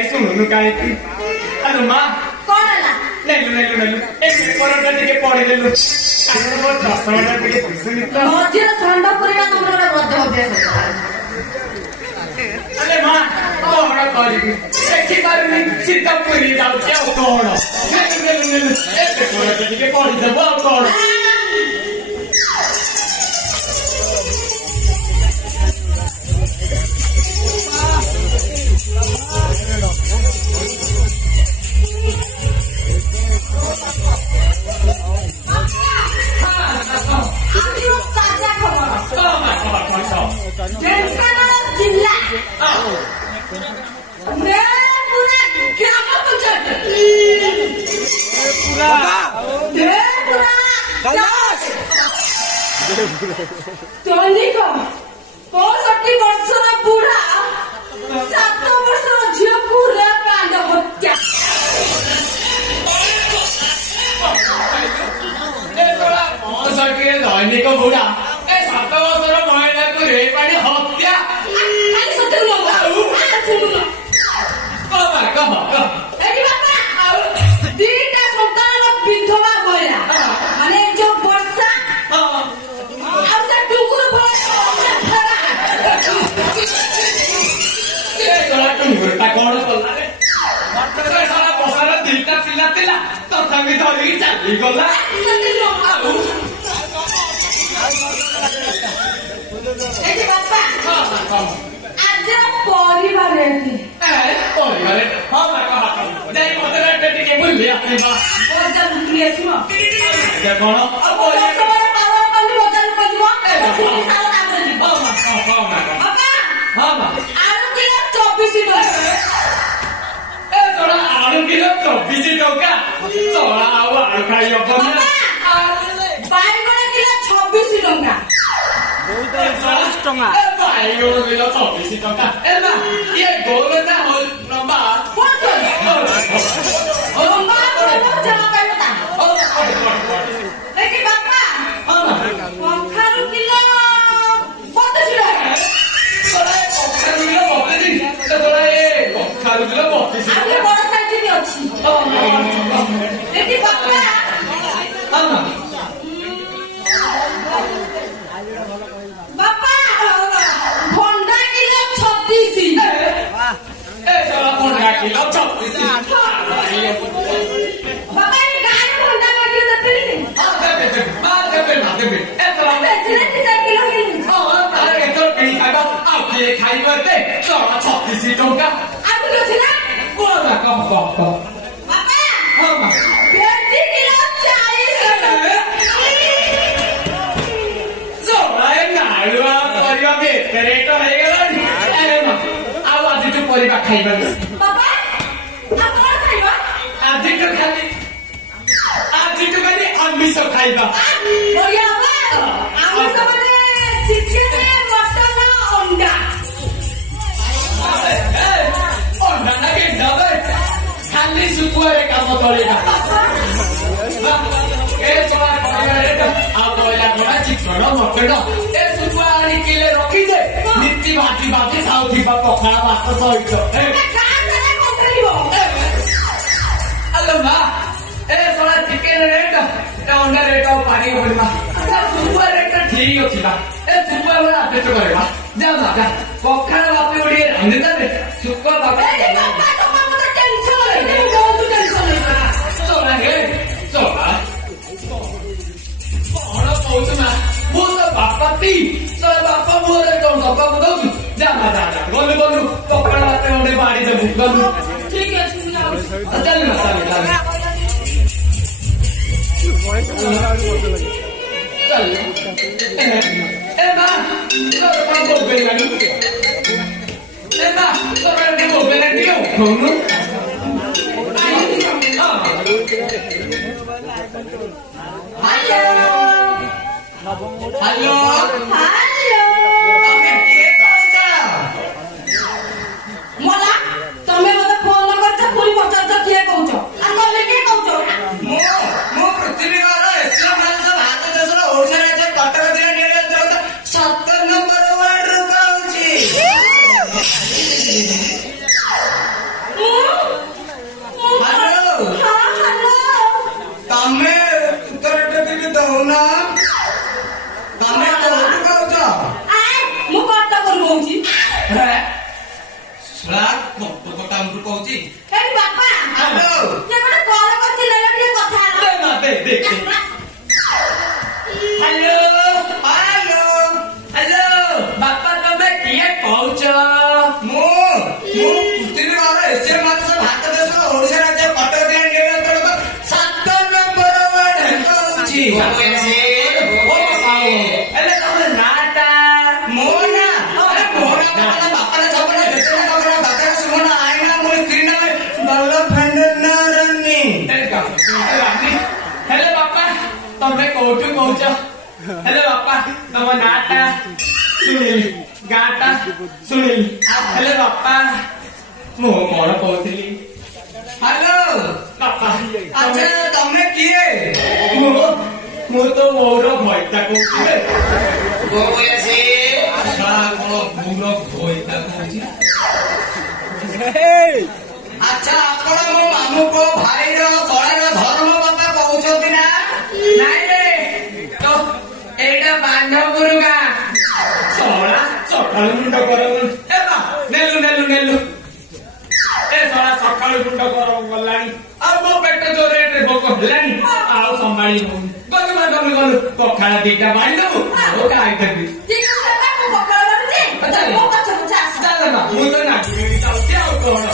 ଯାଇ ଶୁଣୁନୁ କାହିଁକି ଆଲୋ ମା କଣ ହେଲା? ନେଲୁ ଏ ପେପରଟା ଟିକେ ପଢିଦେଲୁ ଆମର ମୋ ଚଷମାଟା ଟିକେ ଦିଶୁନି ତ ମଝିରେ ଷଣ୍ଢ ପୁରିବା ତମର ଗୋଟେ ବଦ୍ଧ ଅଭ୍ୟାସ। ଆରେ ମା କଣ କରିବି ଦେଖିପାରୁନି ସିଧା ପୁରୀ ଯାଉଛି ଆଉ କଣ ନେଲୁ ଏ ପେପରଟା ଟିକେ ପଢିଦେବ ଆଉ କଣ ଢେଙ୍କାନାଳ ଜିଲ୍ଲା ପୁରା ଗ୍ରାମ ପଞ୍ଚାୟତ ଦୈନିକ 65 ବର୍ଷର ବୁଢା 7 ବର୍ଷର ଝିଅକୁ ରେପ୍ ଆଣ୍ଡ ହତ୍ୟା। ଦୈନିକ ବୁଢା ଏ 7 ବର୍ଷର ମହିଳାକୁ ରେପ୍ ଆଣ୍ଡ ହତ୍ୟା ଦିଟା ସନ୍ତାନର ବିଧବା ମହିଳା ମାନେ ଯୋଉ ବର୍ଷା ଆଉ ସେ ଟୁକୁର କଣ କଲା ବସାର ଦିଟା ପିଲା ଥିଲା ତଥାପି ଧରିକି ଚାଲିଗଲା ଆଜିର ପରିବାର ଏଠି ପରିବାରେ ହଁ ଯାଇ ମତେ ଟିକେ ବୁଲି ଆସିବା ବୁଲି ଆସିବ କଣ ଆଳୁ କିଲୋ 24 ଟଙ୍କା ଚଳା ଆଉ ଆଳୁ ଖାଇ ହବ ନା ବାଇଗଣ କିଲୋ 26 ଟଙ୍କା ବାଇଗଣ କିଲୋ 24 ଟଙ୍କା ଏ ମା ଇଏ ଗୋଲ ନା ଲମ୍ବା କଖାରୁ କିଲୋ 32 ଟଙ୍କା ବଡ ସାଇଜ ବି ଅଛି ଏଠି ବାପା ବାପା ଭଣ୍ଡା କିଲୋ 36 ଭଣ୍ଡା କିଲୋ 36 ବାପା ଏ ଗାଈ ଭଣ୍ଡା ମାଗିଲେ ଦେବେନି ଦେବେ ବେଶୀ 4 କିଲୋ ଆଉ କିଏ ଖାଇବ ଏତେ 36 ଟଙ୍କା ଆଉ କିଲୋ ଅଛି ନା କଣ ବାପା ଭେଣ୍ଡି କିଲୋ 40 ପରିବା ରେଟ ହେଇଗଲାଣି ଆଉ ଆଜିଠୁ ପରିବା ଖାଇବାନି ବାପା ଆଉ କଣ ଖାଇବା ଆଜିଠୁ ଖାଲି ଆମିଷ ଖାଇବା ବଢିଆ ହବ ଆମିଷ ମାନେ ଚିକେନ ମଟନ ଅଣ୍ଡା ଅଣ୍ଡା ନା କେମିତି ହବ ଖାଲି ଶୁଖୁଆରେ କାମ କରିବା ଏ ଆଉ କହିଲା କଣା ଚିକଣ ମଟନ ଏ ଶୁଖୁଆ ଆଣି କିଲେ ରଖିଛେ ନୀତି ଭାଜି ଖାଉଥିବା ପଖାଳ ଭାତ ସହିତ ଆଲୋ ମା ଏ ଶଳା ଚିକେନ ରେଟ ଅଣ୍ଡା ରେଟ ଆଉ ପାଣି ପଡିବା ଶୁଖୁଆ ରେଟ ଠିକ ଅଛି ବା ଏ ଶୁଖୁଆ ଭଳିଆ ଆଡଜଷ୍ଟ କରିବା ଯା ପଖାଳ ଭାତ ଗୋଟିଏ ରାନ୍ଧିଦେବେ ଶୁଖୁଆ ଭାତ କଣ କହୁଛୁ ନା ମୁଁ ତ ବାପା ବାପା ମୁହଁରେ କଣ ସବାକୁ ଦଉଛୁ ଯା ଗଲୁ ପଖାଳ ଭାତ ଗଣ୍ଡେ ବାଢି ଦେବୁ ଗଲୁ ଠିକ ଅଛି ଚାଲ ଏ ମା ତୋର କଣ ବୋବେଇଲାଣି ଏ ମା ତୋର ଟିକେ ବୋବେଇଲାଣି ଟିକେ ଉଠଉନୁ ହ୍ୟାଲୋ ତମେ କିଏ କହୁଛ मला ତମେ ମତେ ଫୋନ କରିଛ ପୁଣି ପଚାରୁଛ କିଏ କହୁଛ ଆଉ ତମେ କିଏ କହୁଛ ମୁଁ ପୃଥିବୀ ଘର ଏସିଆ ମହାଦେଶ ଭାରତ ଦେଶର ଓଡ଼ିଶା ରାଜ୍ୟ କଟକ ଜିଲ୍ଲା ନିଆଯାଉଥିବା 17 ନମ୍ବର ୱାର୍ଡରୁ କହୁଛି ମୁଁ ହେଲେ ତମ ନାଁଟା ମୋ ନା ଆରେ ମୋର ବାପା ବାପାର ସବୁବେଳେ ଯେତେବେଳେ ବାପାର ବାପାର ସୁମନ ଆଇନା ମୋ ସ୍ତ୍ରୀ ନା ଭଲ ଫେଣ୍ଡନା ରାନୀ ହେଲେ ବାପା ତମେ କୋଉଠୁ କହୁଛ ହେଲେ ବାପା ତମ ନାଁଟା ଶୁଣିଲି ଗାଁଟା ଶୁଣିଲି ହେଲେ ବାପା ମୁଁ କଣ କହୁଥିଲି ହ୍ୟାଲୋ ବାପା ଆଚ୍ଛା ତମେ କିଏ ମୁଁ ତ ମୋର ଭୟଟା କହୁଛି ଆଚ୍ଛା କଣ ମୋର ଭଇତା କହୁଛି ଆଚ୍ଛା ଆପଣ ମୋ ମାମୁଁ ପୁଅ ଭାଇର ଶଳାର ଧର୍ମ ବାପା କହୁଛନ୍ତି ନା ନାଇଁ ରେ ତ ଏଇଟା ବାନ୍ଧପୁର ଗାଁ ଶଳା ସକାଳୁ ମୁଣ୍ଡ ଗରମ ନେଲୁ ଏ ଶଳା ସକାଳୁ ମୁଣ୍ଡ ଗରମ ଗଲାଣି ଆଉ ମୋ ପେଟ ଯୋଉ ରେଟରେ ଭୋକ ହେଲାଣି ଆଉ ସମ୍ଭାଳି ହଉନି ଗଲୁ ପଖାଳ ଦିଟା ମାରିଦବୁ ଆଉ ଖାଇଦେବି ଠିକ ଅଛି ବାପା, ମୁଁ ପଖାଳ ବାଢୁଛି। ମୋ ପଛେ ପଛେ ଆସ। ଚାଲ ନା ମୁଁ ତ ନାଚି ଯାଉଛି ଆଉ କଣ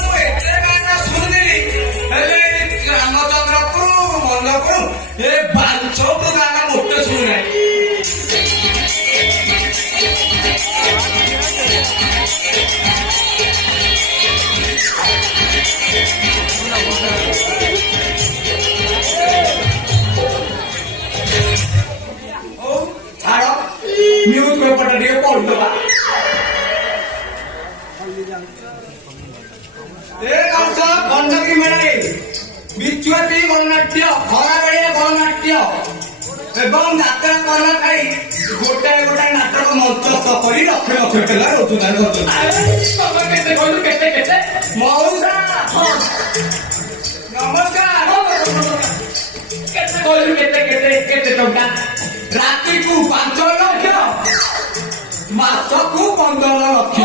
ମୁଁ ଏତେ ଗାନା ଶୁଣିଲି ହେଲେ ରାମଚନ୍ଦ୍ରପୁର ମନ୍ଦପୁର ଏ ବାଞ୍ଚପୁର ଗାନା ମୋଟେ ଶୁଣିନାହିଁ ନ୍ୟୁଜ ପେପରଟା ଟିକେ ପଢିଦବା ଏ ବର୍ଷ ଖଣ୍ଡଗିରି ମେଳାରେ ବିଛୁଆତି ଗଣନାଟ୍ୟ ଖରାବେଳିଆ ଗଣନାଟ୍ୟ ଏବଂ ଯାତ୍ରା କଲା ଖାଇ ଗୋଟାଏ ଗୋଟାଏ ନାଟକ ମଞ୍ଚସ୍ଥ କରି ଲକ୍ଷ ଲକ୍ଷ ଟଙ୍କା ରୋଜଗାର କରୁଛନ୍ତି ତମେ କେତେ କହିଲୁ କେତେ ମଉସା ନମସ୍କାର କେତେ କହିଲୁ କେତେ ଟଙ୍କା ରାତିକୁ 5 ଲକ୍ଷ ମାସକୁ 15 ଲକ୍ଷ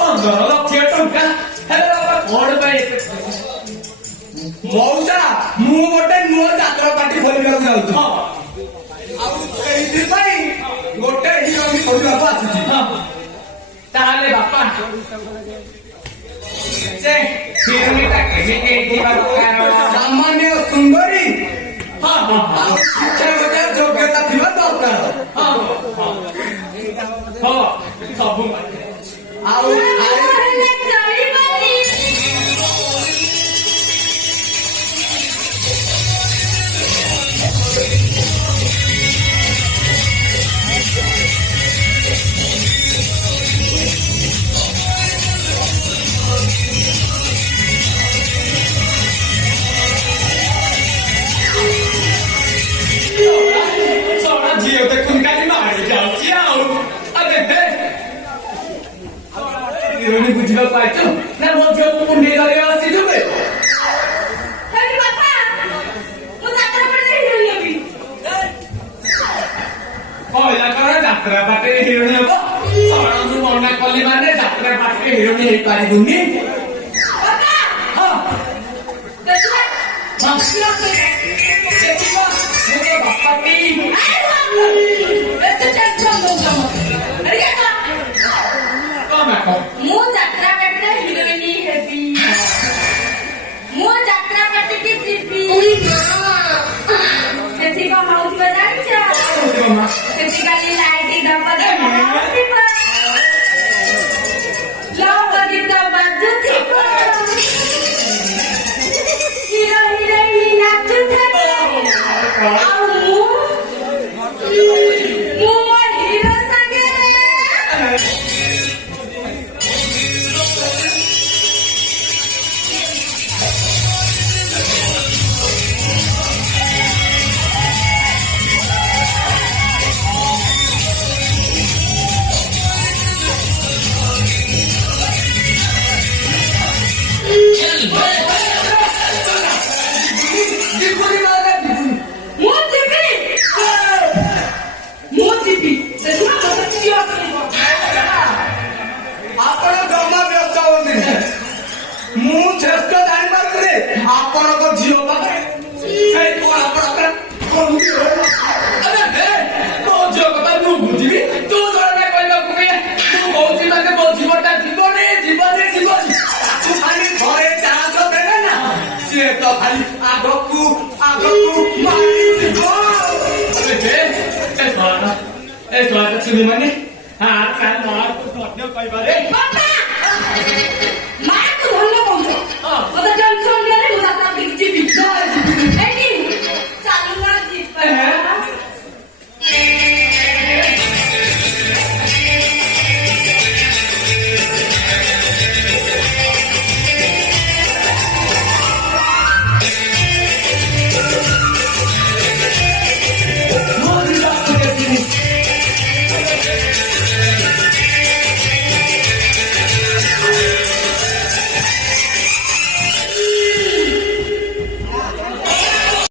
15 ଲକ୍ଷ ଟଙ୍କା ହେଲେ ବାପା କଣ ପାଇଁ ଏତେ ପଇସା? ମଉସା ମୁଁ ଗୋଟେ ନୂଆ ଯାତ୍ରା ପାର୍ଟି ଖୋଲିବାକୁ ଯାଉଛି ହଁ ଆଉ ସେଇଥିପାଇଁ ଗୋଟେ ହିରୋଇନ ଖୋଲିବାକୁ ଆସିଛି ତାହେଲେ ବାପା ସେ ହିରୋଇନଟା କେମିତି ହେଇଥିବା ଦରକାର ସାମାନ୍ୟ ସୁନ୍ଦରୀ ହଁ ଆଉ ଶିକ୍ଷାଗତ ଯୋଗ୍ୟତା ଥିବା ଦରକାର ହଁ ସବୁ ଆଉ ହେଲେ ଚଳିବନି। ସଣା ଝିଅ ଦେଖୁନ କାଲି ମାରି ଯାଉଛି ଆଉ ଆରେ ହେ ହିରୋଇନ ବୁଝିବାକୁ ପାଇଛୁ ନା ମୋ ଝିଅକୁ କୁଣ୍ଡେଇ ଧରିବା ଆସିଥିବେ ହେଲେ ବାପା, ମୁଁ ଯାତ୍ରା ପାର୍ଟିରେ ହିରୋଇନ ହେବି। କହିଲା କଣ ଯାତ୍ରା ପାର୍ଟିରେ ହିରୋଇନ ହବ ସଣା ମୁଁ ମନା କଲି ମାନେ ଯାତ୍ରା ପାର୍ଟିରେ ହିରୋଇନ ହେଇପାରିବୁନି ବାପା, ହଁ ଦେଖିବା। ଦେଖିବା ମୁଁ ତ ବାପାଟି ବେଶୀ ଟେନସନ ଦଉଛ ମତେ। ଏଠିକି ଆସ। କଣ କହ ମୁଁ ଯାତ୍ରା ପାର୍ଟିରେ ହିରୋଇନ ହେବି। ମୁଁ ଯାତ୍ରା ପାର୍ଟିକି ଯିବି। ସେଠି କଣ ହଉଥିବ ଜାଣିଛ? ସେଠି ଖାଲି ଲାଇଟ୍ ଦବ ଦେଖାଯାଉଥିବ। ଲଭ ଗୀତ ବାଜୁଥିବ। ହିରୋ ହିରୋଇନ ନାଚୁଥିବେ। ଆଉ ମୁଁ ମୋ ହିରୋ ସାଙ୍ଗରେ ମୁଁ ଯିବି। ମୁଁ ଯିବି। ଦେଖିବା ମତେ ଝିଅ ଆସିବ। ଆପଣ ଜମା ବ୍ୟସ୍ତ ହୁଅନ୍ତୁନି ମୁଁ ଚେଷ୍ଟା ଜାଣିପାରୁଥିଲି ଆପଣଙ୍କ ଝିଅ ପାଖରେ ସେଇ କଣ ଆପଣଙ୍କର ଆରେ ହେ ମୋ ଝିଅ କଥା ମୁଁ ବୁଝିବି ତୁ ଜଣେ କହିବାକୁ ଏ ଶଳା ଶୁଣିବନି ମାକୁ ଧନ୍ୟ କହିବାରେ ବାପା ମାକୁ ଧନ୍ୟ କହୁଛ ମତେ ଟେନସନ ଦିଅନି ମୁଁ ଯାତ୍ରା ଦେଖିକି ଯିବି ଏଇଠି ଚାଲୁନା ଯିବା